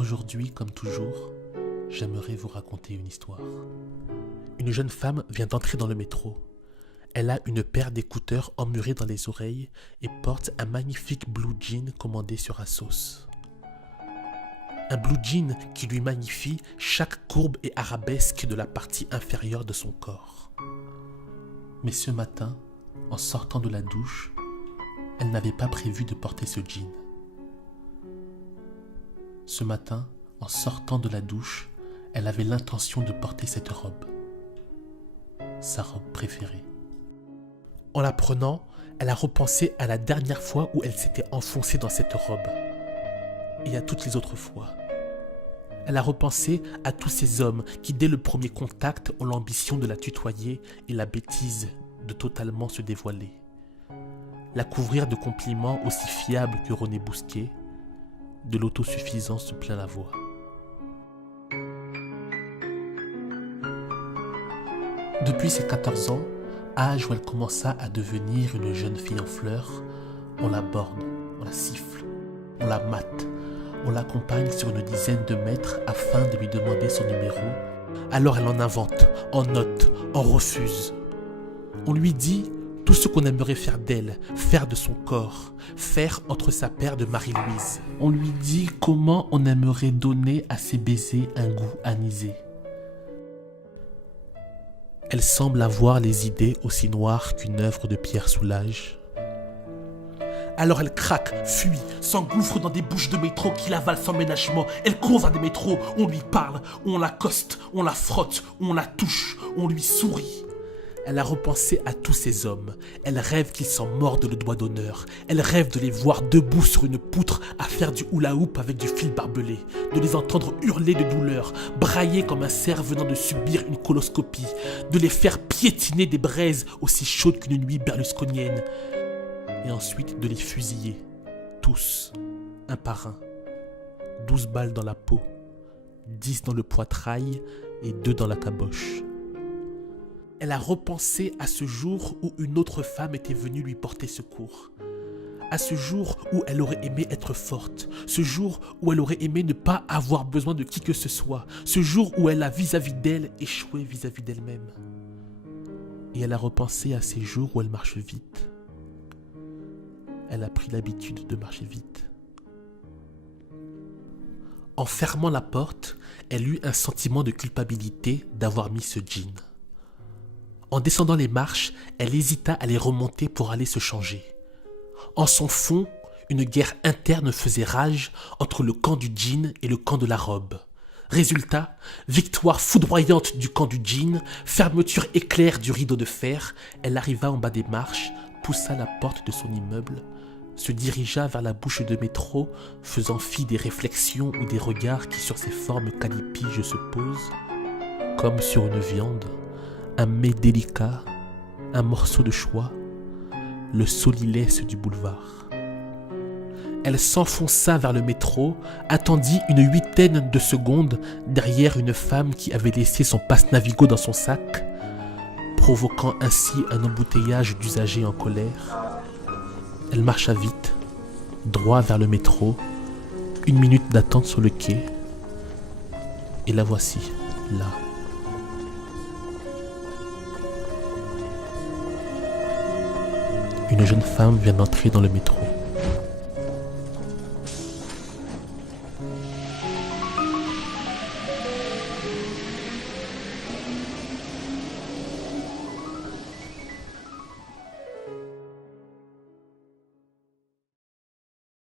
Aujourd'hui, comme toujours, j'aimerais vous raconter une histoire. Une jeune femme vient d'entrer dans le métro. Elle a une paire d'écouteurs emmurés dans les oreilles et porte un magnifique blue jean commandé sur Asos. Un blue jean qui lui magnifie chaque courbe et arabesque de la partie inférieure de son corps. Mais ce matin, en sortant de la douche, elle n'avait pas prévu de porter ce jean. Ce matin, en sortant de la douche, elle avait l'intention de porter cette robe. Sa robe préférée. En la prenant, elle a repensé à la dernière fois où elle s'était enfoncée dans cette robe. Et à toutes les autres fois. Elle a repensé à tous ces hommes qui, dès le premier contact, ont l'ambition de la tutoyer et la bêtise de totalement se dévoiler. La couvrir de compliments aussi fiables que René Bousquet, de l'autosuffisance plein la voix. Depuis ses 14 ans, âge où elle commença à devenir une jeune fille en fleurs, on la borne, on la siffle, on la mate, on l'accompagne sur une dizaine de mètres afin de lui demander son numéro. Alors elle en invente, en note, en refuse. On lui dit tout ce qu'on aimerait faire d'elle, faire de son corps, faire entre sa paire de Marie-Louise. On lui dit comment on aimerait donner à ses baisers un goût anisé. Elle semble avoir les idées aussi noires qu'une œuvre de Pierre Soulages. Alors elle craque, fuit, s'engouffre dans des bouches de métro qui l'avalent sans ménagement. Elle court vers des métros, on lui parle, on l'accoste, on la frotte, on la touche, on lui sourit. Elle a repensé à tous ces hommes. Elle rêve qu'ils s'en mordent le doigt d'honneur. Elle rêve de les voir debout sur une poutre à faire du hula-hoop avec du fil barbelé. De les entendre hurler de douleur, brailler comme un cerf venant de subir une coloscopie. De les faire piétiner des braises aussi chaudes qu'une nuit berlusconienne. Et ensuite de les fusiller. Tous, un par un. 12 balles dans la peau, 10 dans le poitrail et 2 dans la caboche. Elle a repensé à ce jour où une autre femme était venue lui porter secours. À ce jour où elle aurait aimé être forte. Ce jour où elle aurait aimé ne pas avoir besoin de qui que ce soit. Ce jour où elle a vis-à-vis d'elle échoué vis-à-vis d'elle-même. Et elle a repensé à ces jours où elle marche vite. Elle a pris l'habitude de marcher vite. En fermant la porte, elle eut un sentiment de culpabilité d'avoir mis ce jean. En descendant les marches, elle hésita à les remonter pour aller se changer. En son fond, une guerre interne faisait rage entre le camp du jean et le camp de la robe. Résultat, victoire foudroyante du camp du jean, fermeture éclair du rideau de fer, elle arriva en bas des marches, poussa la porte de son immeuble, se dirigea vers la bouche de métro, faisant fi des réflexions ou des regards qui sur ses formes calipiges se posent, comme sur une viande. Un mets délicat, un morceau de choix, le solilès du boulevard. Elle s'enfonça vers le métro, attendit une huitaine de secondes derrière une femme qui avait laissé son passe Navigo dans son sac, provoquant ainsi un embouteillage d'usagers en colère. Elle marcha vite, droit vers le métro, 1 minute d'attente sur le quai, et la voici, là. Une jeune femme vient d'entrer dans le métro.